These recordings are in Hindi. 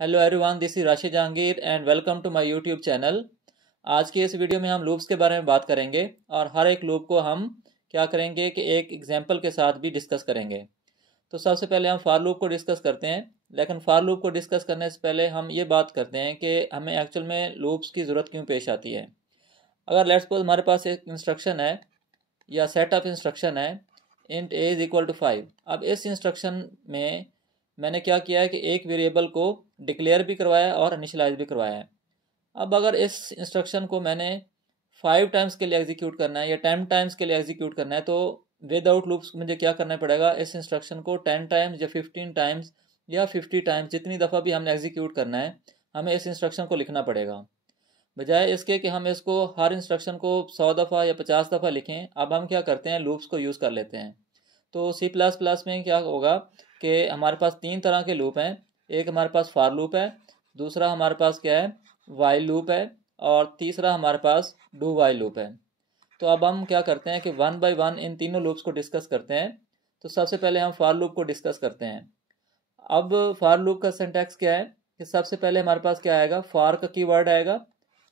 Hello everyone, this is Rashid Jahangir and welcome to my YouTube channel. आज की इस वीडियो में हम लूप्स के बारे में बात करेंगे और हर एक लूप को हम क्या करेंगे कि एक एग्जांपल के साथ भी डिस्कस करेंगे। तो सबसे पहले हम फॉर लूप को डिस्कस करते हैं, लेकिन फॉर लूप को डिस्कस करने से पहले हम ये बात करते हैं कि हमें एक्चुअल में लूप्स की ज़रूरत क्यों पेश आती है। अगर लेट्स सपोज हमारे पास एक इंस्ट्रक्शन है या सेट ऑफ इंस्ट्रक्शन है int a is equal to 5। अब इस इंस्ट्रक्शन में मैंने क्या किया है कि एक वेरिएबल को डिक्लेयर भी करवाया और इनिशियलाइज भी करवाया है। अब अगर इस इंस्ट्रक्शन को मैंने 5 टाइम्स के लिए एग्जीक्यूट करना है या 10 टाइम्स के लिए एग्जीक्यूट करना है, तो विदाउट लूप्स मुझे क्या करना पड़ेगा, इस इंस्ट्रक्शन को 10 टाइम्स या 15 टाइम्स या 50 टाइम्स जितनी दफ़ा भी हमने एग्जीक्यूट करना है, हमें इस इंस्ट्रक्शन को लिखना पड़ेगा। बजाय इसके कि हम इसको हर इंस्ट्रक्शन को 100 दफ़ा या 50 दफ़ा लिखें, अब हम क्या करते हैं, लूप्स को यूज़ कर लेते हैं। तो C++ में क्या होगा कि हमारे पास 3 तरह के लूप हैं। एक हमारे पास फॉर लूप है, दूसरा हमारे पास क्या है, वाइल लूप है, और तीसरा हमारे पास डू वाइल लूप है। तो अब हम क्या करते हैं कि वन बाय वन इन तीनों लूप्स को डिस्कस करते हैं। तो सबसे पहले हम फॉर लूप को डिस्कस करते हैं। अब फॉर लूप का सिंटैक्स क्या है कि सबसे पहले हमारे पास क्या आएगा, फॉर का कीवर्ड आएगा,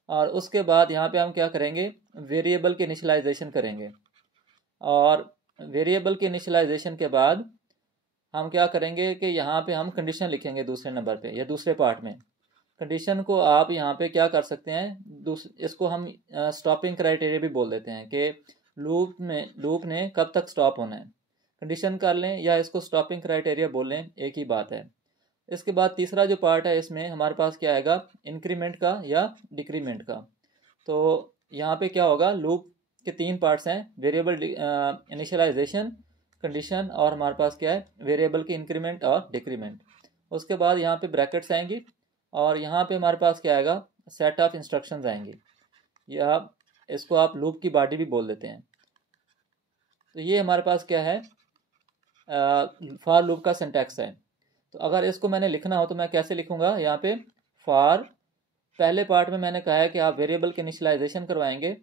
और उसके बाद यहाँ पे हम क्या करेंगे, वेरिएबल की इनिशियलाइजेशन करेंगे, और वेरिएबल के इनिशियलाइजेशन के बाद हम क्या करेंगे कि यहाँ पे हम कंडीशन लिखेंगे दूसरे नंबर पे या दूसरे पार्ट में। कंडीशन को आप यहाँ पे क्या कर सकते हैं, इसको हम स्टॉपिंग क्राइटेरिया भी बोल देते हैं कि लूप ने कब तक स्टॉप होना है। कंडीशन कर लें या इसको स्टॉपिंग क्राइटेरिया बोल लें, एक ही बात है। इसके बाद तीसरा जो पार्ट है, इसमें हमारे पास क्या आएगा, इंक्रीमेंट का या डिक्रीमेंट का। तो यहाँ पे क्या होगा, लूप के 3 पार्ट्स हैं, वेरिएबल इनिशियलाइजेशन, कंडीशन, और हमारे पास क्या है, वेरिएबल की इंक्रीमेंट और डिक्रीमेंट। उसके बाद यहाँ पे ब्रैकेट्स आएंगी, और यहाँ पे हमारे पास क्या आएगा, सेट ऑफ इंस्ट्रक्शंस आएंगी, या इसको आप लूप की बॉडी भी बोल देते हैं। तो ये हमारे पास क्या है, फॉर लूप का सिंटैक्स है। तो अगर इसको मैंने लिखना हो तो मैं कैसे लिखूंगा, यहाँ पे फॉर, पहले पार्ट में मैंने कहा है कि आप वेरिएबल के इनिशियलाइजेशन करवाएंगे,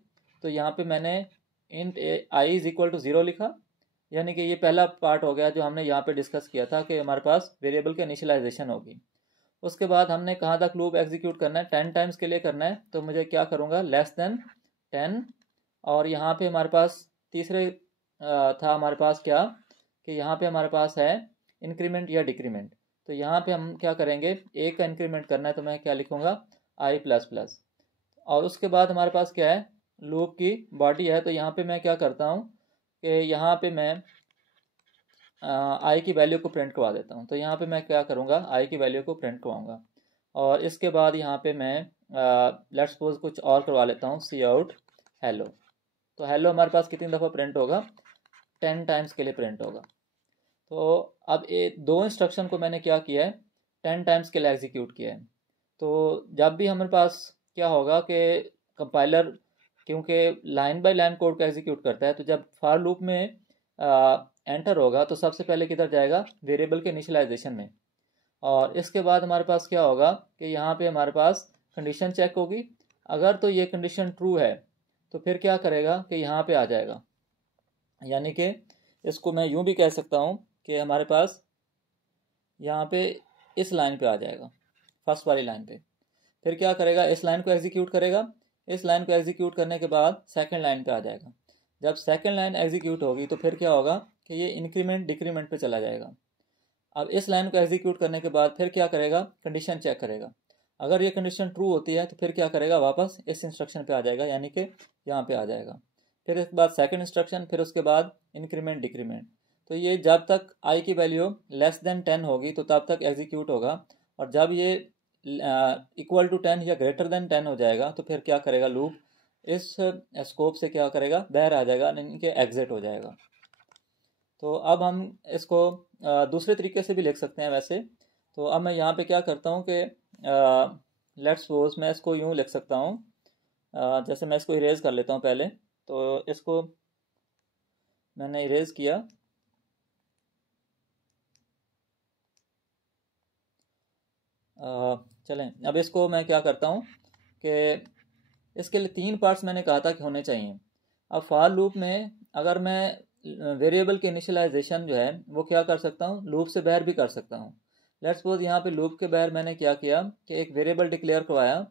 तो यहाँ पे मैंने int i is equal to 0 लिखा, यानी कि ये पहला पार्ट हो गया जो हमने यहाँ पे डिस्कस किया था कि हमारे पास वेरिएबल के इनिशियलाइजेशन होगी। उसके बाद हमने कहाँ तक लूप एग्जीक्यूट करना है, 10 टाइम्स के लिए करना है, तो मुझे क्या करूँगा, लेस देन 10। और यहाँ पे हमारे पास तीसरे था हमारे पास क्या, कि यहाँ पे हमारे पास है इंक्रीमेंट या डिक्रीमेंट। तो यहाँ पे हम क्या करेंगे, एक का इंक्रीमेंट करना है, तो मैं क्या लिखूँगा, i++। और उसके बाद हमारे पास क्या है, लूप की बॉडी है। तो यहाँ पे मैं क्या करता हूँ कि यहाँ पे मैं आई की वैल्यू को प्रिंट करवा देता हूँ। तो यहाँ पे मैं क्या करूँगा, आई की वैल्यू को प्रिंट करवाऊँगा, और इसके बाद यहाँ पे मैं लेट्स सपोज कुछ और करवा लेता हूँ, सी आउट हेलो। तो हेलो हमारे पास कितनी दफ़ा प्रिंट होगा, 10 टाइम्स के लिए प्रिंट होगा। तो अब ये 2 इंस्ट्रक्शन को मैंने क्या किया है, 10 टाइम्स के लिए एग्जीक्यूट किया है। तो जब भी हमारे पास क्या होगा कि कंपाइलर, क्योंकि लाइन बाय लाइन कोड को एग्जीक्यूट करता है, तो जब फॉर लूप में एंटर होगा तो सबसे पहले किधर जाएगा, वेरिएबल के इनिशियलाइजेशन में। और इसके बाद हमारे पास क्या होगा कि यहाँ पे हमारे पास कंडीशन चेक होगी। अगर तो ये कंडीशन ट्रू है तो फिर क्या करेगा कि यहाँ पे आ जाएगा, यानी कि इसको मैं यूँ भी कह सकता हूँ कि हमारे पास यहाँ पे इस लाइन पे आ जाएगा, फर्स्ट वाली लाइन पे। फिर क्या करेगा, इस लाइन को एग्जीक्यूट करेगा, इस लाइन को एग्जीक्यूट करने के बाद सेकंड लाइन पे आ जाएगा। जब सेकंड लाइन एग्जीक्यूट होगी तो फिर क्या होगा कि ये इंक्रीमेंट डिक्रीमेंट पे चला जाएगा। अब इस लाइन को एग्जीक्यूट करने के बाद फिर क्या करेगा, कंडीशन चेक करेगा। अगर ये कंडीशन ट्रू होती है तो फिर क्या करेगा, वापस इस इंस्ट्रक्शन पे आ जाएगा, यानी कि यहाँ पे आ जाएगा। फिर इसके बाद सेकंड इंस्ट्रक्शन, फिर उसके बाद इंक्रीमेंट डिक्रीमेंट। तो ये जब तक आई की वैल्यू लेस देन 10 होगी तो तब तक एग्जीक्यूट होगा, और जब ये इक्वल टू 10 या ग्रेटर देन 10 हो जाएगा तो फिर क्या करेगा, लूप इस स्कोप से क्या करेगा, बाहर आ जाएगा, यानी कि एग्जिट हो जाएगा। तो अब हम इसको दूसरे तरीके से भी लिख सकते हैं वैसे। तो अब मैं यहाँ पे क्या करता हूँ कि लेट्स सपोज मैं इसको यूँ लिख सकता हूँ, जैसे मैं इसको इरेज कर लेता हूँ पहले। तो इसको मैंने इरेज किया, चलें अब इसको मैं क्या करता हूँ कि इसके लिए 3 पार्ट्स मैंने कहा था कि होने चाहिए। अब फॉर लूप में अगर मैं वेरिएबल के इनिशियलाइजेशन जो है वो क्या कर सकता हूँ, लूप से बाहर भी कर सकता हूँ, लेट्स सपोज यहाँ पे लूप के बाहर मैंने क्या किया कि एक वेरिएबल डिक्लेयर करवाया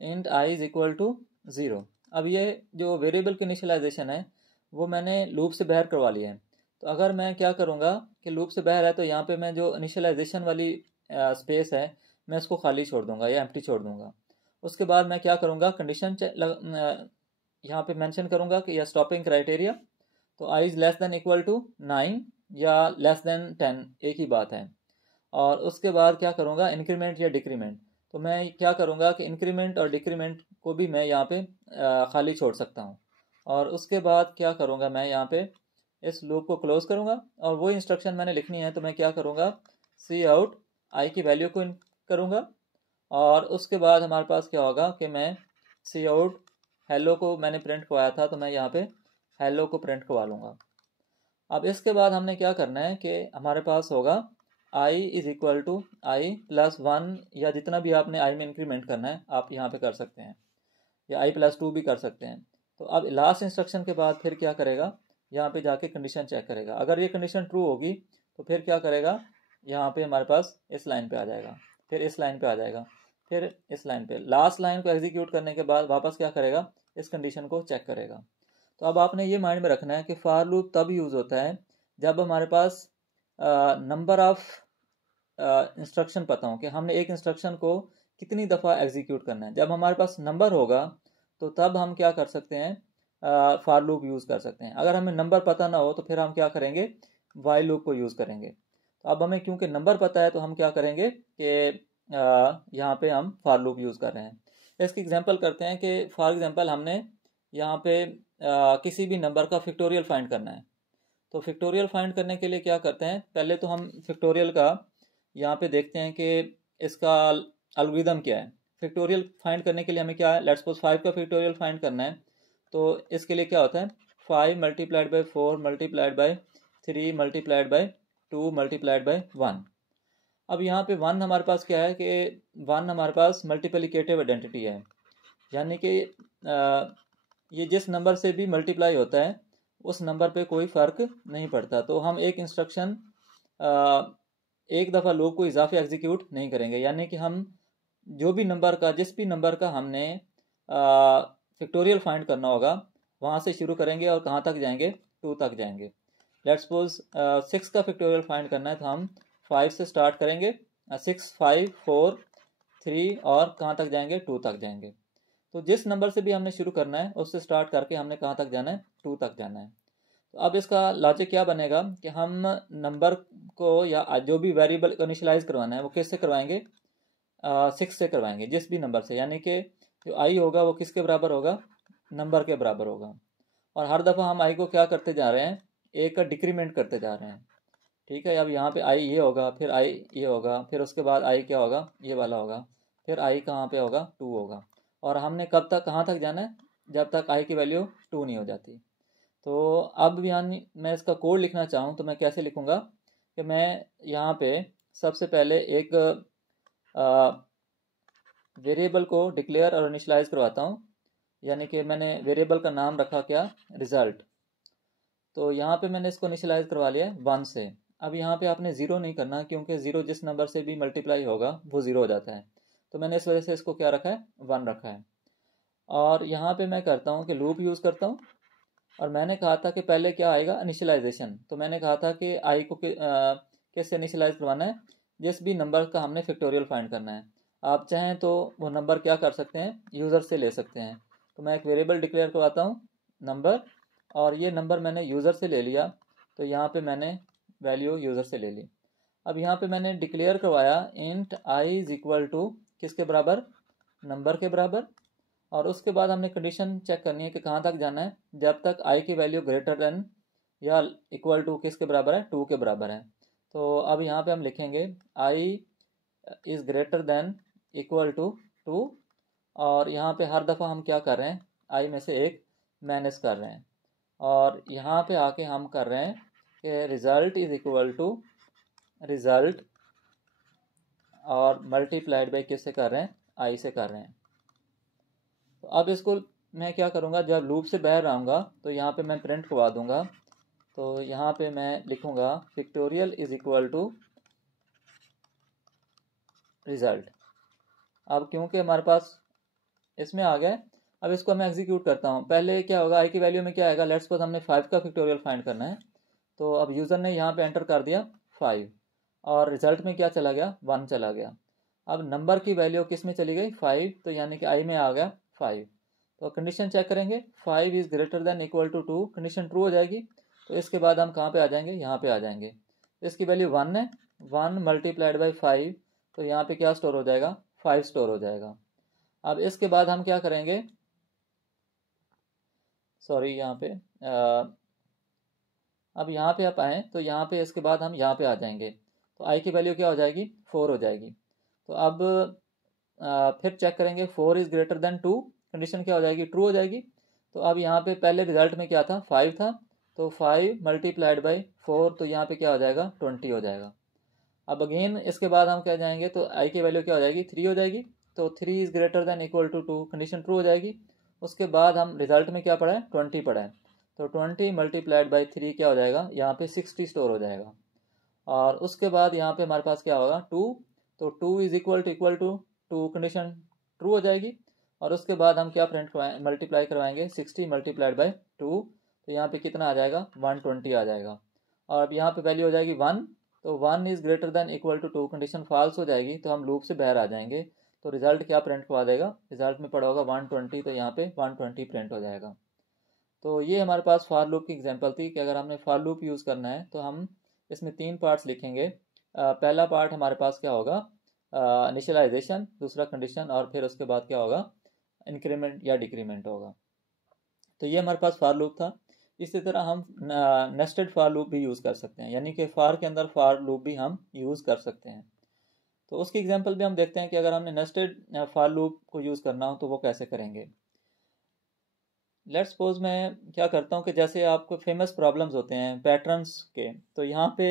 int i is equal to 0। अब ये जो वेरिएबल की इनिशियलाइजेशन है वो मैंने लूप से बाहर करवा लिया है। तो अगर मैं क्या करूँगा कि लूप से बाहर है तो यहाँ पे मैं जो इनिशियलाइजेशन वाली स्पेस है मैं उसको खाली छोड़ दूंगा या एम्प्टी छोड़ दूंगा। उसके बाद मैं क्या करूँगा कंडीशन यहाँ पे मेंशन करूँगा कि या स्टॉपिंग क्राइटेरिया, तो i is less than equal to 9 या लेस देन 10 एक ही बात है। और उसके बाद क्या करूँगा इंक्रीमेंट या डिक्रीमेंट, तो मैं क्या करूँगा कि इंक्रीमेंट और डिक्रीमेंट को भी मैं यहाँ पे खाली छोड़ सकता हूँ। और उसके बाद क्या करूँगा मैं यहाँ पे इस लूप को क्लोज करूँगा और वो इंस्ट्रक्शन मैंने लिखनी है। तो मैं क्या करूँगा सी आउट आई की वैल्यू को करूँगा और उसके बाद हमारे पास क्या होगा कि मैं सी आउट हेलो को मैंने प्रिंट करवाया था तो मैं यहाँ पे हेलो को प्रिंट करवा लूँगा। अब इसके बाद हमने क्या करना है कि हमारे पास होगा i is equal to i plus 1 या जितना भी आपने आई में इंक्रीमेंट करना है आप यहाँ पे कर सकते हैं या आई प्लस 2 भी कर सकते हैं। तो अब लास्ट इंस्ट्रक्शन के बाद फिर क्या करेगा यहाँ पे जाके कंडीशन चेक करेगा। अगर ये कंडीशन ट्रू होगी तो फिर क्या करेगा यहाँ पे हमारे पास इस लाइन पे आ जाएगा, फिर इस लाइन पे आ जाएगा, फिर इस लाइन पे। लास्ट लाइन को एग्जीक्यूट करने के बाद वापस क्या करेगा इस कंडीशन को चेक करेगा। तो अब आपने ये माइंड में रखना है कि फार लूप तब यूज़ होता है जब हमारे पास नंबर ऑफ इंस्ट्रक्शन पता हो कि हमने एक इंस्ट्रक्शन को कितनी दफ़ा एग्जीक्यूट करना है। जब हमारे पास नंबर होगा तो तब हम क्या कर सकते हैं फार लूप यूज़ कर सकते हैं। अगर हमें नंबर पता ना हो तो फिर हम क्या करेंगे वाइल लूप को यूज़ करेंगे। तो अब हमें क्योंकि नंबर पता है तो हम क्या करेंगे कि यहाँ पे हम फार लूप यूज़ कर रहे हैं। इसकी एग्जांपल करते हैं कि फॉर एग्जांपल हमने यहाँ पे किसी भी नंबर का फैक्टोरियल फाइंड करना है। तो फैक्टोरियल फाइंड करने के लिए क्या करते हैं पहले तो हम फैक्टोरियल का यहाँ पे देखते हैं कि इसका एल्गोरिदम क्या है। फैक्टोरियल फाइंड करने के लिए हमें क्या है लेट्स सपोज 5 का फैक्टोरियल फाइंड करना है। तो इसके लिए क्या होता है 5 multiplied by 4 multiplied by 3 multiplied by 2 multiplied by 1। अब यहाँ पे 1 हमारे पास क्या है कि 1 हमारे पास मल्टीप्लिकेटिव आइडेंटिटी है, यानी कि ये जिस नंबर से भी मल्टीप्लाई होता है उस नंबर पे कोई फ़र्क नहीं पड़ता। तो हम एक इंस्ट्रक्शन एक दफ़ा लूप को इजाफे एग्जीक्यूट नहीं करेंगे, यानी कि हम जो भी नंबर का जिस भी नंबर का हमने फैक्टोरियल फाइंड करना होगा वहाँ से शुरू करेंगे और कहाँ तक जाएंगे 2 तक जाएंगे। लेट्स सपोज 6 का फैक्टोरियल फाइंड करना है तो हम 5 से स्टार्ट करेंगे 6 5 4 3 और कहाँ तक जाएंगे 2 तक जाएंगे। तो जिस नंबर से भी हमने शुरू करना है उससे स्टार्ट करके हमने कहाँ तक जाना है 2 तक जाना है। तो अब इसका लॉजिक क्या बनेगा कि हम नंबर को या जो भी वेरिएबल इनिशियलाइज करवाना है वो किससे करवाएंगे 6 से करवाएंगे, जिस भी नंबर से, यानी कि जो आई होगा वो किसके बराबर होगा नंबर के बराबर होगा। और हर दफ़ा हम आई को क्या करते जा रहे हैं एक का डिक्रीमेंट करते जा रहे हैं। ठीक है, अब यहाँ पे आई ये होगा, फिर आई ये होगा, फिर उसके बाद आई क्या होगा ये वाला होगा, फिर आई कहाँ पे होगा 2 होगा। और हमने कब तक कहाँ तक जाना है जब तक आई की वैल्यू 2 नहीं हो जाती। तो अब यानी मैं इसका कोड लिखना चाहूँ तो मैं कैसे लिखूँगा कि मैं यहाँ पे सबसे पहले एक वेरिएबल को डिक्लेयर और इनिशियलाइज करवाता हूँ, यानी कि मैंने वेरिएबल का नाम रखा क्या रिज़ल्ट। तो यहाँ पे मैंने इसको इनिशियलाइज करवा लिया 1 से। अब यहाँ पे आपने 0 नहीं करना क्योंकि 0 जिस नंबर से भी मल्टीप्लाई होगा वो 0 हो जाता है। तो मैंने इस वजह से इसको क्या रखा है 1 रखा है। और यहाँ पे मैं करता हूँ कि लूप यूज़ करता हूँ और मैंने कहा था कि पहले क्या आएगा इनिशियलाइजेशन। तो मैंने कहा था कि आई को कैसे इनिशियलाइज करवाना है जिस भी नंबर का हमने फैक्टोरियल फाइंड करना है। आप चाहें तो वो नंबर क्या कर सकते हैं यूज़र से ले सकते हैं। तो मैं एक वेरिएबल डिक्लेयर करवाता हूँ नंबर, और ये नंबर मैंने यूज़र से ले लिया तो यहाँ पे मैंने वैल्यू यूज़र से ले ली। अब यहाँ पे मैंने डिक्लेयर करवाया int i is equal to किसके बराबर नंबर के बराबर। और उसके बाद हमने कंडीशन चेक करनी है कि कहाँ तक जाना है जब तक आई की वैल्यू ग्रेटर देन या इक्वल टू किसके बराबर है 2 के बराबर है। तो अब यहाँ पे हम लिखेंगे i is greater than equal to 2 और यहाँ पे हर दफ़ा हम क्या कर रहे हैं आई में से एक माइनस कर रहे हैं और यहाँ पे आके हम कर रहे हैं कि result is equal to result और मल्टीप्लाइड बाई किससे कर रहे हैं आई से कर रहे हैं। तो अब इसको मैं क्या करूँगा जब लूप से बाहर आऊँगा तो यहाँ पे मैं प्रिंट करवा दूँगा। तो यहाँ पे मैं लिखूँगा factorial is equal to result. अब क्योंकि हमारे पास इसमें आ गए, अब इसको मैं एग्जीक्यूट करता हूँ। पहले क्या होगा, आई की वैल्यू में क्या आएगा, लेट्स सपोज हमने 5 का फैक्टोरियल फाइंड करना है। तो अब यूज़र ने यहाँ पे एंटर कर दिया 5 और रिजल्ट में क्या चला गया, 1 चला गया। अब नंबर की वैल्यू किस में चली गई, 5, तो यानी कि आई में आ गया 5। तो कंडीशन चेक करेंगे, 5 is greater than equal to 2, condition true हो जाएगी। तो इसके बाद हम कहाँ पे आ जाएंगे, यहाँ पे आ जाएंगे। तो इसकी वैल्यू 1 है, 1 मल्टीप्लाइड बाई 5, तो यहाँ पे क्या स्टोर हो जाएगा, 5 स्टोर हो जाएगा। अब इसके बाद हम क्या करेंगे, सॉरी यहाँ पे अब यहाँ पे आप आएँ तो यहाँ पे इसके बाद हम यहाँ पे आ जाएंगे। तो आई की वैल्यू क्या हो जाएगी, 4 हो जाएगी। तो अब फिर चेक करेंगे, 4 इज़ ग्रेटर देन 2, कंडीशन क्या हो जाएगी, ट्रू हो जाएगी। तो अब यहाँ पे पहले रिजल्ट में क्या था, 5 था, तो 5 मल्टीप्लाइड बाई 4, तो यहाँ पे क्या हो जाएगा, 20 हो जाएगा। अब अगेन इसके बाद हम क्या जाएंगे, तो आई की वैल्यू क्या हो जाएगी, 3 हो जाएगी। तो 3 is greater than equal to 2, condition true हो जाएगी। उसके बाद हम रिजल्ट में क्या पढ़ा है, 20 पढ़ा है। तो 20 मल्टीप्लाइड बाई 3 क्या हो जाएगा, यहाँ पे 60 स्टोर हो जाएगा। और उसके बाद यहाँ पे हमारे पास क्या होगा, 2, तो 2 is equal to 2, condition true हो जाएगी। और उसके बाद हम क्या प्रिंट करवाएं, मल्टीप्लाई करवाएंगे 60 मल्टीप्लाइड बाई 2, तो यहाँ पे कितना आ जाएगा, 120 आ जाएगा। और अब यहाँ पे वैल्यू हो जाएगी 1, तो 1 is greater than equal to 2, condition false हो जाएगी, तो हम लूप से बाहर आ जाएंगे। तो रिजल्ट क्या प्रिंट करवा देगा, रिजल्ट में पड़ा होगा 120, तो यहाँ पे 120 प्रिंट हो जाएगा। तो ये हमारे पास फॉर लूप की एग्जांपल थी कि अगर हमने फॉर लूप यूज़ करना है तो हम इसमें 3 पार्ट्स लिखेंगे। पहला पार्ट हमारे पास क्या होगा, इनिशियलाइजेशन, दूसरा कंडीशन, और फिर उसके बाद क्या होगा, इंक्रीमेंट या डिक्रीमेंट होगा। तो ये हमारे पास फॉर लूप था। इसी तरह हम नेस्टेड फॉर लूप भी यूज़ कर सकते हैं, यानी कि फॉर के अंदर फॉर लूप भी हम यूज़ कर सकते हैं। तो उसकी एग्जांपल भी हम देखते हैं कि अगर हमने नेस्टेड फॉर लूप को यूज़ करना हो तो वो कैसे करेंगे। लेट्स सपोज मैं क्या करता हूँ कि जैसे आपको फेमस प्रॉब्लम्स होते हैं पैटर्न्स के, तो यहाँ पे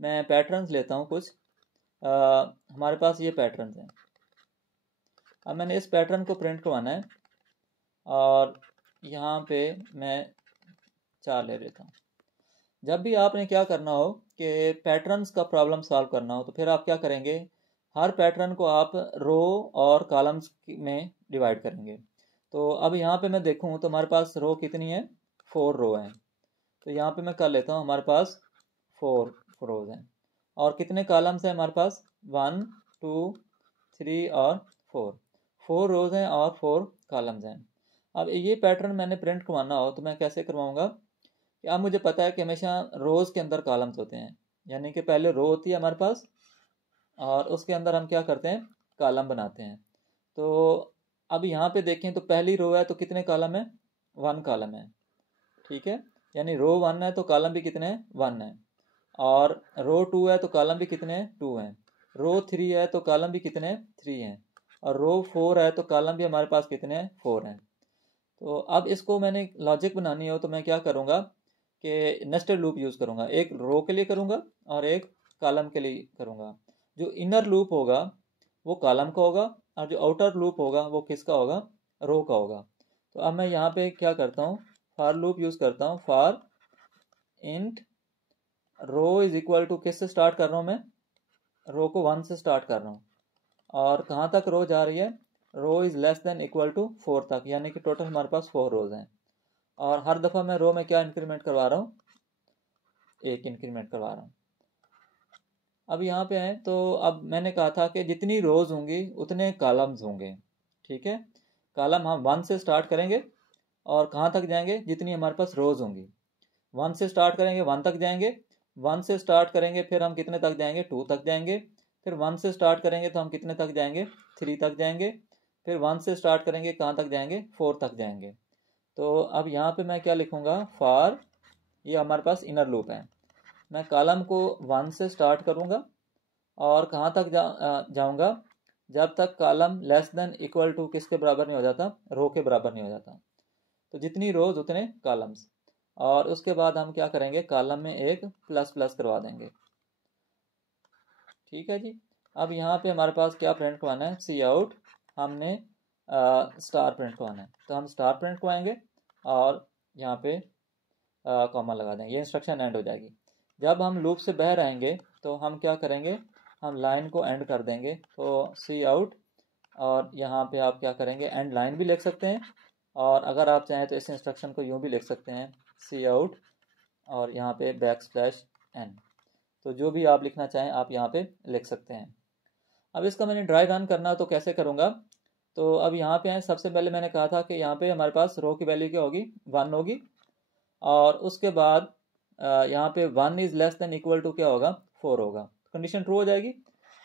मैं पैटर्न्स लेता हूँ कुछ। हमारे पास ये पैटर्न्स हैं। अब मैंने इस पैटर्न को प्रिंट करवाना है और यहाँ पे मैं 4 ले लेता हूँ। जब भी आपने क्या करना हो कि पैटर्न्स का प्रॉब्लम सॉल्व करना हो तो फिर आप क्या करेंगे, हर पैटर्न को आप रो और कॉलम्स में डिवाइड करेंगे। तो अब यहाँ पे मैं देखूँ तो हमारे पास रो कितनी है, 4 रो हैं। तो यहाँ पे मैं कर लेता हूँ, हमारे पास 4 रोज हैं। और कितने कॉलम्स हैं हमारे पास, 1 2 3 और 4 रोज हैं और 4 कॉलम्स हैं। अब ये पैटर्न मैंने प्रिंट करवाना हो तो मैं कैसे करवाऊँगा कि अब मुझे पता है कि हमेशा रोज़ के अंदर कॉलम्स होते हैं, यानी कि पहले रो होती है हमारे पास और उसके अंदर हम क्या करते हैं, कॉलम बनाते हैं। तो अब यहाँ पे देखें तो पहली रो है तो कितने कॉलम है, 1 कॉलम है, ठीक है। यानी रो 1 है तो कॉलम भी कितने हैं, 1 है। और रो 2 है तो कॉलम भी कितने हैं, 2 हैं। रो 3 है तो कॉलम भी कितने हैं, 3 हैं। और रो 4 है तो कॉलम भी हमारे पास कितने हैं, 4 हैं। तो अब इसको मैंने लॉजिक बनानी हो तो मैं क्या करूँगा कि नेस्टेड लूप यूज़ करूँगा, एक रो के लिए करूँगा और एक कॉलम के लिए करूँगा। जो इनर लूप होगा वो कॉलम का होगा और जो आउटर लूप होगा वो किसका होगा, रो का होगा। तो अब मैं यहाँ पे क्या करता हूँ, फॉर लूप यूज़ करता हूँ, for int row is equal to, किससे स्टार्ट कर रहा हूँ मैं, रो को 1 से स्टार्ट कर रहा हूँ। और कहाँ तक रो जा रही है, row is less than equal to 4 तक, यानी कि टोटल हमारे पास 4 रोज हैं। और हर दफ़ा मैं रो में क्या इंक्रीमेंट करवा रहा हूँ, एक इंक्रीमेंट करवा रहा हूँ। अब यहाँ पे है तो अब मैंने कहा था कि जितनी रोज होंगी उतने कॉलम्स होंगे, ठीक है। कॉलम हम 1 से स्टार्ट करेंगे और कहाँ तक जाएंगे, जितनी हमारे पास रोज होंगी। 1 से स्टार्ट करेंगे 1 तक जाएंगे, 1 से स्टार्ट करेंगे फिर हम कितने तक जाएंगे, 2 तक जाएंगे। फिर 1 से स्टार्ट करेंगे तो हम कितने तक जाएंगे, 3 तक जाएंगे। फिर 1 से स्टार्ट करेंगे कहाँ तक जाएंगे, 4 तक जाएंगे। तो अब यहाँ पे मैं क्या लिखूँगा, फॉर, ये हमारे पास इनर लूप है। मैं कॉलम को 1 से स्टार्ट करूँगा और कहाँ तक जाऊँगा, जब तक column less than equal to किसके बराबर नहीं हो जाता, रो के बराबर नहीं हो जाता। तो जितनी रोज उतने कॉलम्स। और उसके बाद हम क्या करेंगे, कॉलम में एक प्लस प्लस करवा देंगे, ठीक है जी। अब यहाँ पे हमारे पास क्या प्रिंट करवाना है, सी आउट, हमने स्टार प्रिंट करवाना है तो हम स्टार प्रिंट करवाएंगे और यहाँ पे कॉमा लगा देंगे, ये इंस्ट्रक्शन एंड हो जाएगी। जब हम लूप से बाहर आएंगे तो हम क्या करेंगे, हम लाइन को एंड कर देंगे, तो सी आउट, और यहाँ पे आप क्या करेंगे, एंड लाइन भी लिख सकते हैं, और अगर आप चाहें तो इस इंस्ट्रक्शन को यूँ भी लिख सकते हैं, सी आउट और यहाँ पे \n। तो जो भी आप लिखना चाहें आप यहाँ पे लिख सकते हैं। अब इसका मैंने ड्राई रन करना तो कैसे करूँगा, तो अब यहाँ पे सबसे पहले मैंने कहा था कि यहाँ पे हमारे पास रो की वैल्यू क्या होगी, 1 होगी, और उसके बाद यहाँ पे 1 is less than equal to क्या होगा, 4 होगा। कंडीशन ट्रू हो जाएगी,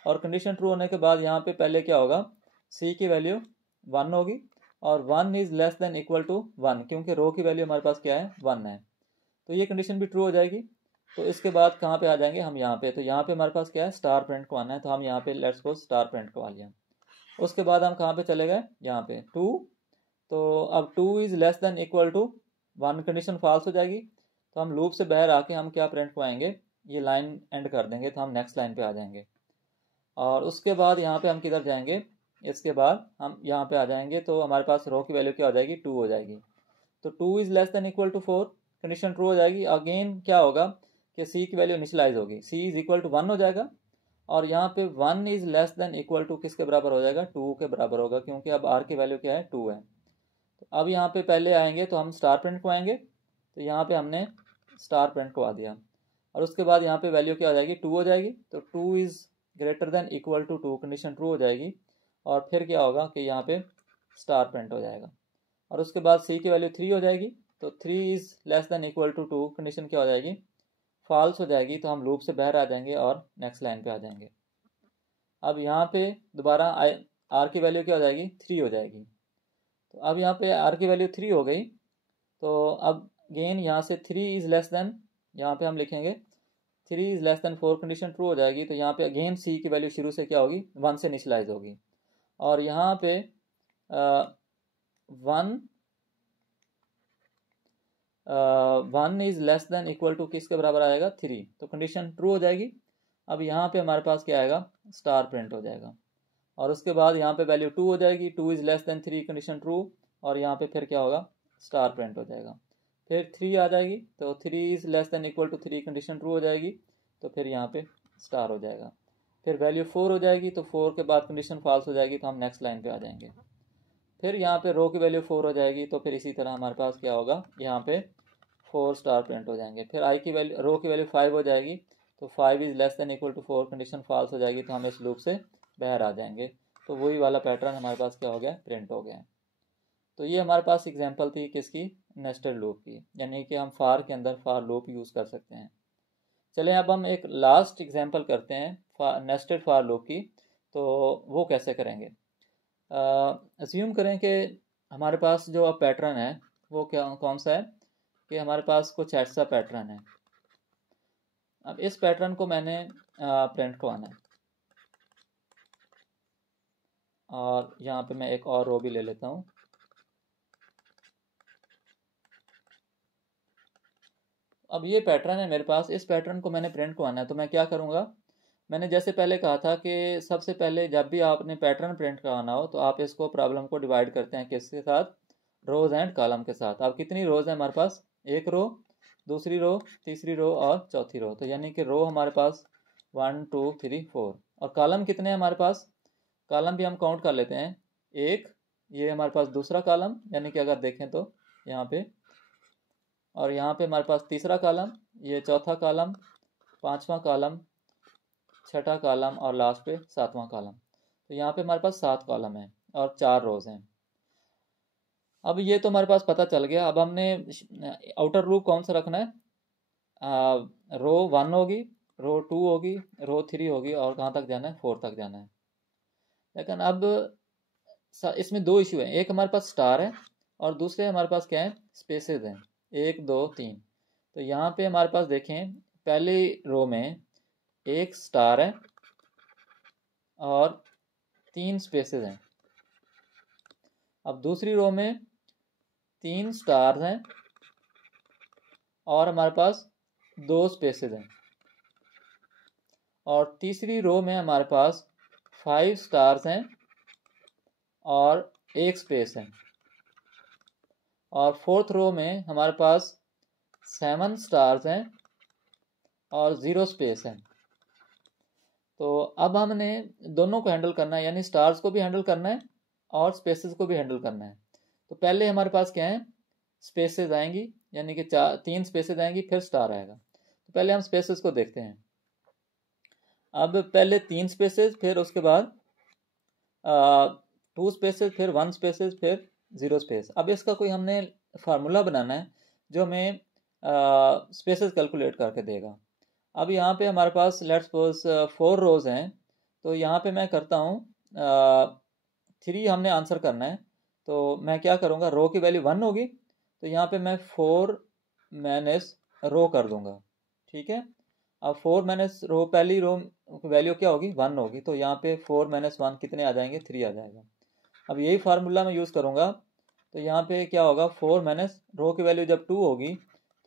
और कंडीशन ट्रू होने के बाद यहाँ पे पहले क्या होगा, सी की वैल्यू 1 होगी, और 1 is less than equal to 1, क्योंकि रो की वैल्यू हमारे पास क्या है, 1 है, तो ये कंडीशन भी ट्रू हो जाएगी। तो इसके बाद कहाँ पे आ जाएंगे हम, यहाँ पे, तो यहाँ पे हमारे पास क्या है, स्टार प्रिंट को आना है, तो हम यहाँ पे लेट्स सपोज स्टार प्रिंट को आ लिया। उसके बाद हम कहाँ पे चले गए, यहाँ पे 2, तो अब 2 is less than equal to 1, condition false हो जाएगी, तो हम लूप से बाहर आके हम क्या प्रिंट को आएंगे, ये लाइन एंड कर देंगे, तो हम नेक्स्ट लाइन पे आ जाएंगे। और उसके बाद यहाँ पे हम किधर जाएंगे, इसके बाद हम यहाँ पे आ जाएंगे, तो हमारे पास रो की वैल्यू क्या हो जाएगी, 2 हो जाएगी, तो 2 is less than equal to 4, condition true हो जाएगी। अगेन क्या होगा कि सी की वैल्यू इनिशियलाइज होगी, सी इज इक्वल टू 1 हो जाएगा, और यहाँ पे 1 is less than equal to किसके बराबर हो जाएगा, 2 के बराबर होगा, क्योंकि अब आर की वैल्यू क्या है, 2 है। तो अब यहाँ पे पहले आएंगे तो हम स्टार प्रिंट को आएंगे, तो यहाँ पे हमने स्टार प्रिंट को आ दिया, और उसके बाद यहाँ पे वैल्यू क्या हो जाएगी, 2 हो जाएगी, तो 2 is greater than equal to 2, condition true हो जाएगी, और फिर क्या होगा कि यहाँ पे स्टार प्रिंट हो जाएगा, और उसके बाद सी की वैल्यू 3 हो जाएगी, तो 3 is less than equal to 2, condition क्या हो जाएगी, फॉल्स हो जाएगी, तो हम लूप से बाहर आ जाएंगे और नेक्स्ट लाइन पे आ जाएंगे। अब यहाँ पे दोबारा आर की वैल्यू क्या हो जाएगी, 3 हो जाएगी, तो अब यहाँ पे आर की वैल्यू 3 हो गई, तो अब अगेन यहाँ से 3 इज़ लेस देन, यहाँ पे हम लिखेंगे 3 is less then 4, condition true हो जाएगी, तो यहाँ पे अगेन सी की वैल्यू शुरू से क्या होगी, 1 से इनिशियलाइज होगी, और यहाँ पे 1 is less than equal to किसके बराबर आएगा, 3, तो कंडीशन ट्रू हो जाएगी। अब यहाँ पे हमारे पास क्या आएगा, स्टार प्रिंट हो जाएगा, और उसके बाद यहाँ पे वैल्यू 2 हो जाएगी, 2 is less than 3, condition true, और यहाँ पे फिर क्या होगा, स्टार प्रिंट हो जाएगा, फिर 3 आ जाएगी, तो 3 is less than equal to 3, condition true हो जाएगी, तो फिर यहाँ पे स्टार हो जाएगा, फिर वैल्यू 4 हो जाएगी, तो 4 के बाद कंडीशन फॉल्स हो जाएगी, तो हम नेक्स्ट लाइन पे आ जाएंगे, फिर यहाँ पे रो की वैल्यू 4 हो जाएगी, तो फिर इसी तरह हमारे पास क्या होगा, यहाँ पे 4 स्टार प्रिंट हो जाएंगे, फिर आई की वैल्यू, रो की वैल्यू 5 हो जाएगी, तो 5 is less than equal to 4, condition false हो जाएगी, तो हम इस लूप से बाहर आ जाएंगे, तो वही वाला पैटर्न हमारे पास क्या हो गया, प्रिंट हो गया। तो ये हमारे पास एग्जांपल थी किसकी, नेस्टेड लूप की, यानी कि हम फार के अंदर फार लूप यूज़ कर सकते हैं। चलें अब हम एक लास्ट एग्जांपल करते हैं नेस्टेड फार लूप की, तो वो कैसे करेंगे। अज्यूम करें कि हमारे पास जो अब पैटर्न है वो क्या, कौन सा है, कि हमारे पास कुछ ऐसा पैटर्न है। अब इस पैटर्न को मैंने प्रिंट करवाना है, और यहाँ पे मैं एक और रो भी ले लेता हूँ। अब ये पैटर्न है मेरे पास, इस पैटर्न को मैंने प्रिंट करवाना है, तो मैं क्या करूँगा, मैंने जैसे पहले कहा था कि सबसे पहले जब भी आपने पैटर्न प्रिंट कराना हो तो आप इसको प्रॉब्लम को डिवाइड करते हैं किसके साथ, रोज़ एंड कॉलम के साथ। अब कितनी रोज़ है हमारे पास, एक रो, दूसरी रो, तीसरी रो और चौथी रो, तो यानी कि रो हमारे पास 1 2 3 4, और कॉलम कितने हैं हमारे पास, कॉलम भी हम काउंट कर लेते हैं, एक, ये हमारे पास दूसरा कॉलम, यानी कि अगर देखें तो यहाँ पे, और यहाँ पे हमारे पास तीसरा कॉलम, ये चौथा कॉलम, पांचवा कॉलम, छठा कॉलम, और लास्ट पे सातवां कॉलम, तो यहाँ पे हमारे पास 7 कॉलम है और 4 रोज हैं। अब ये तो हमारे पास पता चल गया। अब हमने आउटर लूप कौन सा रखना है, रो 1 होगी, रो 2 होगी, रो 3 होगी, और कहाँ तक जाना है, 4 तक जाना है। लेकिन अब इसमें दो इशू है, एक हमारे पास स्टार है और दूसरे हमारे पास क्या है, स्पेसेस हैं, 1 2 3। तो यहाँ पे हमारे पास देखें, पहली रो में एक स्टार है और 3 स्पेसेस हैं। अब दूसरी रो में 3 स्टार्स हैं और हमारे पास 2 स्पेसेस हैं, और तीसरी रो में हमारे पास 5 स्टार्स हैं और 1 स्पेस है, और फोर्थ रो में हमारे पास 7 स्टार्स हैं और 0 स्पेस है। तो अब हमने दोनों को हैंडल करना है, यानी स्टार्स को भी हैंडल करना है और स्पेसेस को भी हैंडल करना है। तो पहले हमारे पास क्या है, स्पेसेस आएंगी, यानी कि 3 स्पेसेस आएंगी, फिर स्टार आएगा। तो पहले हम स्पेसेस को देखते हैं। अब पहले 3 स्पेसेस, फिर उसके बाद 2 स्पेसेस, फिर 1 स्पेसेस, फिर 0 स्पेस। अब इसका कोई हमने फार्मूला बनाना है जो हमें स्पेसेस कैलकुलेट करके देगा। अब यहाँ पे हमारे पास लेट्स सपोज 4 रोज हैं, तो यहाँ पे मैं करता हूँ 3 हमने आंसर करना है। तो मैं क्या करूँगा, रो की वैल्यू 1 होगी, तो यहाँ पे मैं 4 माइनस रो कर दूंगा। ठीक है, अब 4 माइनस रो, पहली रो वैल्यू क्या होगी, 1 होगी, तो यहाँ पे 4 माइनस 1 कितने आ जाएंगे, 3 आ जाएगा। अब यही फार्मूला मैं यूज़ करूँगा, तो यहाँ पे क्या होगा, 4 माइनस रो की वैल्यू जब 2 होगी,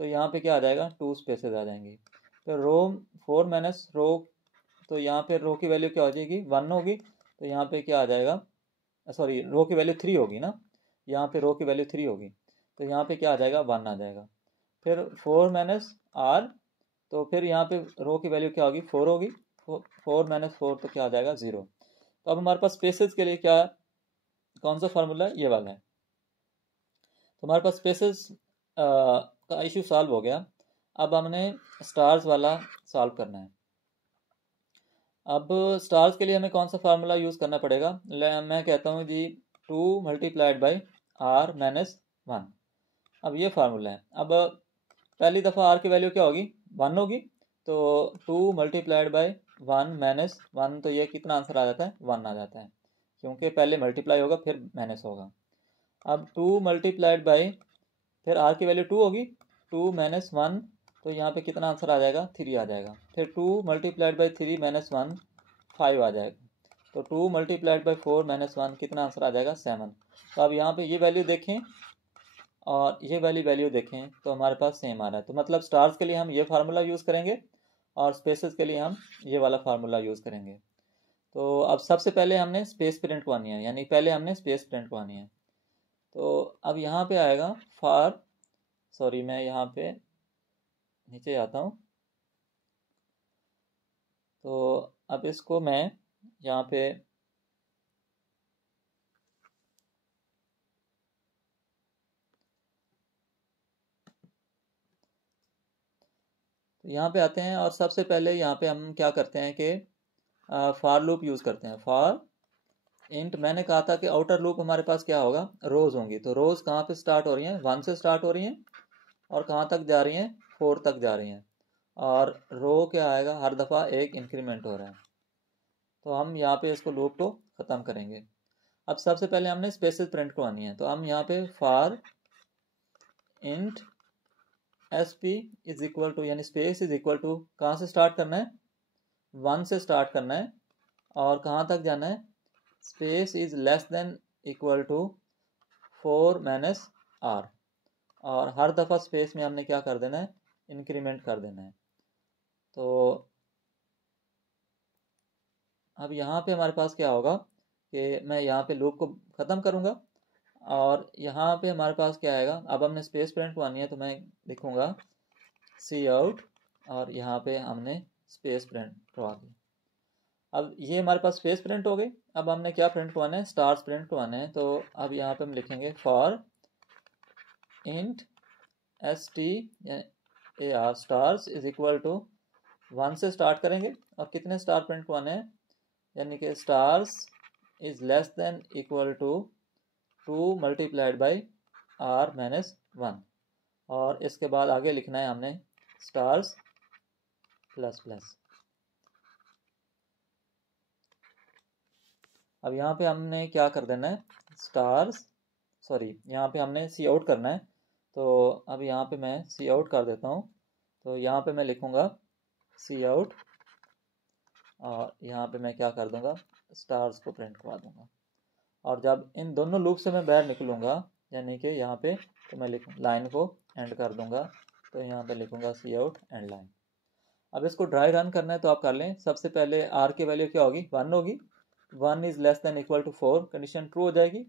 तो यहाँ पे क्या आ जाएगा, 2 स्पेसेस आ जाएंगे। तो रो 4 माइनस रो, तो यहाँ पे रो की वैल्यू क्या हो जाएगी, 1 होगी, तो यहाँ पे क्या आ जाएगा, सॉरी रो की वैल्यू 3 होगी ना, यहाँ पे रो की वैल्यू 3 होगी, तो यहाँ पे क्या आ जाएगा, 1 आ जाएगा। फिर 4 माइनस आर, तो फिर यहाँ पे रो की वैल्यू क्या होगी, 4 होगी, 4 माइनस 4 तो क्या आ जाएगा, 0। तो अब हमारे पास स्पेसेस के लिए क्या, कौन सा फार्मूला है, ये वाला है। तो हमारे पास स्पेसेस का इशू सॉल्व हो गया। अब हमने स्टार्स वाला सॉल्व करना है। अब स्टार्स के लिए हमें कौन सा फार्मूला यूज़ करना पड़ेगा, मैं कहता हूँ जी 2 मल्टीप्लाइड बाई आर माइनस 1। अब ये फार्मूला है। अब पहली दफ़ा आर की वैल्यू क्या होगी, 1 होगी, तो 2 मल्टीप्लाइड बाई 1 माइनस 1, तो ये कितना आंसर आ जाता है, 1 आ जाता है, क्योंकि पहले मल्टीप्लाई होगा फिर माइनस होगा। अब 2 मल्टीप्लाइड बाई, फिर आर की वैल्यू 2 होगी, 2 माइनस 1, तो यहाँ पे कितना आंसर आ जाएगा, 3 आ जाएगा। फिर 2 मल्टीप्लाइड बाई 3 माइनस 1, 5 आ जाएगा। तो 2 मल्टीप्लाइड बाई 4 माइनस 1, कितना आंसर आ जाएगा, 7। तो अब यहाँ पे ये वैल्यू देखें और ये वाली वैल्यू देखें, तो हमारे पास सेम आ रहा है। तो मतलब स्टार्स के लिए हम ये फार्मूला यूज़ करेंगे और स्पेसेस के लिए हम ये वाला फार्मूला यूज़ करेंगे। तो अब सबसे पहले हमने स्पेस प्रिंट करनी है, यानी पहले हमने स्पेस प्रिंट करनी है। तो अब यहाँ पे आएगा फॉर, सॉरी मैं यहाँ पे नीचे आता हूँ। तो अब इसको मैं यहाँ पे यहाँ पे आते हैं और सबसे पहले यहाँ पे हम क्या करते हैं कि फॉर लूप यूज़ करते हैं। फॉर इंट, मैंने कहा था कि आउटर लूप हमारे पास क्या होगा, रोज होंगी। तो रोज कहाँ पे स्टार्ट हो रही हैं, 1 से स्टार्ट हो रही हैं और कहाँ तक जा रही हैं, 4 तक जा रही हैं। और रो क्या आएगा, हर दफ़ा एक इंक्रीमेंट हो रहा है। तो हम यहाँ पे इसको लूप को ख़त्म करेंगे। अब सबसे पहले हमने स्पेसेस प्रिंट करवानी है, तो हम यहाँ पे for int S P is equal to, यानी स्पेस इज इक्वल टू, कहाँ से स्टार्ट करना है, 1 से स्टार्ट करना है और कहाँ तक जाना है, space is less than equal to 4 minus R. और हर दफ़ा स्पेस में हमने क्या कर देना है, इंक्रीमेंट कर देना है। तो अब यहाँ पे हमारे पास क्या होगा कि मैं यहाँ पे लूप को ख़त्म करूँगा और यहाँ पे हमारे पास क्या आएगा, अब हमने स्पेस प्रिंट करवानी है, तो मैं लिखूँगा सी आउट और यहाँ पे हमने स्पेस प्रिंट करवा दी। अब ये हमारे पास स्पेस प्रिंट हो गई। अब हमने क्या प्रिंट करवाना है, स्टार्स प्रिंट करवाना है। तो अब यहाँ पे हम लिखेंगे for int S T A R stars is equal to, 1 से स्टार्ट करेंगे और कितने स्टार प्रिंट करवाने हैं, यानी कि stars is less than equal to 2 multiplied by R minus 1। और इसके बाद आगे लिखना है हमने स्टार्स प्लस प्लस। अब यहाँ पे हमने क्या कर देना है, स्टार्स, सॉरी यहाँ पे हमने सी आउट करना है। तो अब यहाँ पे मैं सी आउट कर देता हूँ। तो यहाँ पे मैं लिखूँगा सी आउट और यहाँ पे मैं क्या कर दूँगा, स्टार्स को प्रिंट करवा दूँगा। और जब इन दोनों लूप से मैं बाहर निकलूँगा, यानी कि यहाँ पे, तो मैं लिखूँ लाइन को एंड कर दूँगा। तो यहाँ पे लिखूँगा सी आउट एंड लाइन। अब इसको ड्राई रन करना है तो आप कर लें। सबसे पहले आर की वैल्यू क्या होगी, 1 होगी, 1 is less than equal to 4, condition true हो जाएगी।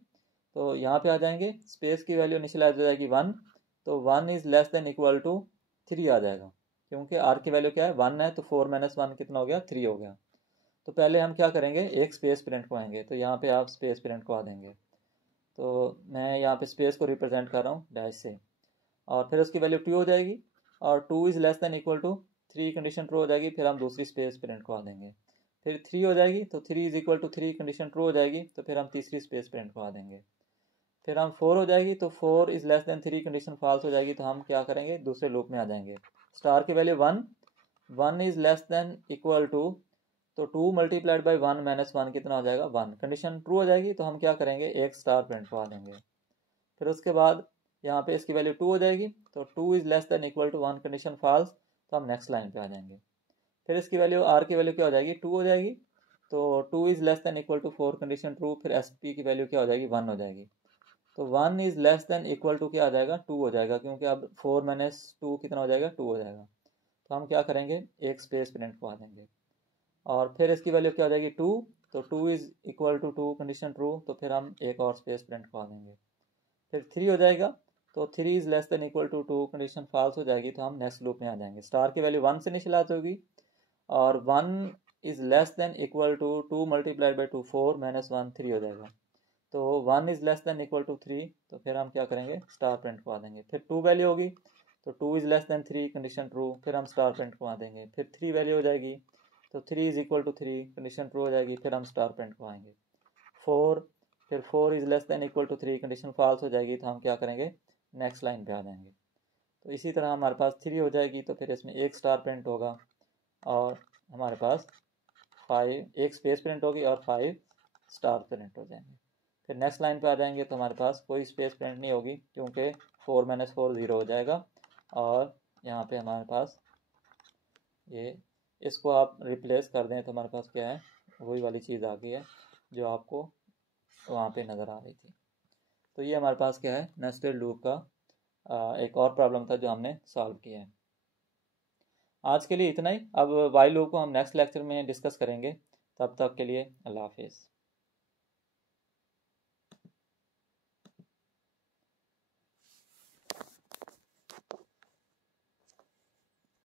तो यहाँ पे आ जाएंगे, स्पेस की वैल्यू इनिशियलाइज हो जाएगी 1, तो 1 is less than equal to 3 आ जाएगा, क्योंकि आर की वैल्यू क्या है, 1 है, तो 4 माइनस 1 कितना हो गया, 3 हो गया। तो पहले हम क्या करेंगे, एक स्पेस प्रिंट को आएंगे। तो यहाँ पे आप स्पेस प्रिंट को आ देंगे। तो मैं यहाँ पे स्पेस को रिप्रेजेंट कर रहा हूँ डैश से, और फिर उसकी वैल्यू 2 हो जाएगी, और 2 is less than equal to 3 condition true हो जाएगी। फिर हम दूसरी स्पेस प्रिंट को आ देंगे। फिर 3 हो जाएगी, तो 3 is equal to 3 condition true हो जाएगी, तो फिर हम तीसरी स्पेस प्रिंट को आ देंगे। फिर हम 4 हो जाएगी, तो 4 is less than 3 condition false हो जाएगी, तो हम क्या करेंगे, दूसरे लूप में आ जाएंगे। स्टार की value 1, 1 is less than equal to, तो 2 मल्टीप्लाइड बाई 1 माइनस 1 कितना हो जाएगा, 1। कंडीशन ट्रू हो जाएगी, तो हम क्या करेंगे, एक स्टार प्रिंट को आ देंगे। फिर उसके बाद यहाँ पे इसकी वैल्यू 2 हो जाएगी, तो 2 is less than equal to 1 condition false, तो हम नेक्स्ट लाइन पे आ जाएंगे। फिर इसकी वैल्यू आर की वैल्यू क्या हो जाएगी, 2 हो जाएगी, तो 2 is less than equal to 4 condition true. फिर एस पी की वैल्यू क्या हो जाएगी, 1 हो जाएगी। तो 1 is less than equal to क्या आ जाएगा, 2 हो जाएगा, क्योंकि अब 4 माइनस 2 कितना हो जाएगा, 2 हो जाएगा। तो हम क्या करेंगे, एक स्पेस प्रिंट को आ देंगे। और फिर इसकी वैल्यू क्या हो जाएगी, 2, तो 2 is equal to 2 condition true, तो फिर हम एक और स्पेस प्रिंट को आ देंगे। फिर 3 हो जाएगा, तो 3 is less than equal to 2 condition false हो जाएगी, तो हम नेक्स्ट लूप में आ जाएंगे। स्टार की वैल्यू 1 से इनिशियलाइज होगी, और 1 is less than equal to 2 multiplied by 2 4 minus 1 3 हो जाएगा। तो 1 is less than equal to 3, तो फिर हम क्या करेंगे, स्टार प्रिंट को आ देंगे। फिर 2 वैल्यू होगी, तो 2 is less than 3 condition true, फिर हम स्टार प्रिंट को आ देंगे। फिर 3 वैल्यू हो जाएगी, तो 3 is equal to 3 condition true हो जाएगी, फिर हम स्टार प्रिंट को आएंगे। 4, फिर 4 is less than equal to 3 condition false हो जाएगी, तो हम क्या करेंगे, नेक्स्ट लाइन पे आ जाएंगे। तो इसी तरह हमारे पास 3 हो जाएगी, तो फिर इसमें एक स्टार प्रिंट होगा, और हमारे पास 5 एक स्पेस प्रिंट होगी, और 5 स्टार प्रिंट हो जाएंगे। फिर नेक्स्ट लाइन पे आ जाएंगे, तो हमारे पास कोई स्पेस प्रिंट नहीं होगी, क्योंकि 4 माइनस 4 0 हो जाएगा। और यहाँ पे हमारे पास ये, इसको आप रिप्लेस कर दें, तो हमारे पास क्या है, वही वाली चीज़ आ गई है जो आपको वहाँ पे नज़र आ रही थी। तो ये हमारे पास क्या है, नेस्टेड लूप का एक और प्रॉब्लम था जो हमने सॉल्व किया है। आज के लिए इतना ही। अब वाइल लूप को हम नेक्स्ट लेक्चर में डिस्कस करेंगे। तब तक के लिए अल्लाह हाफिज़।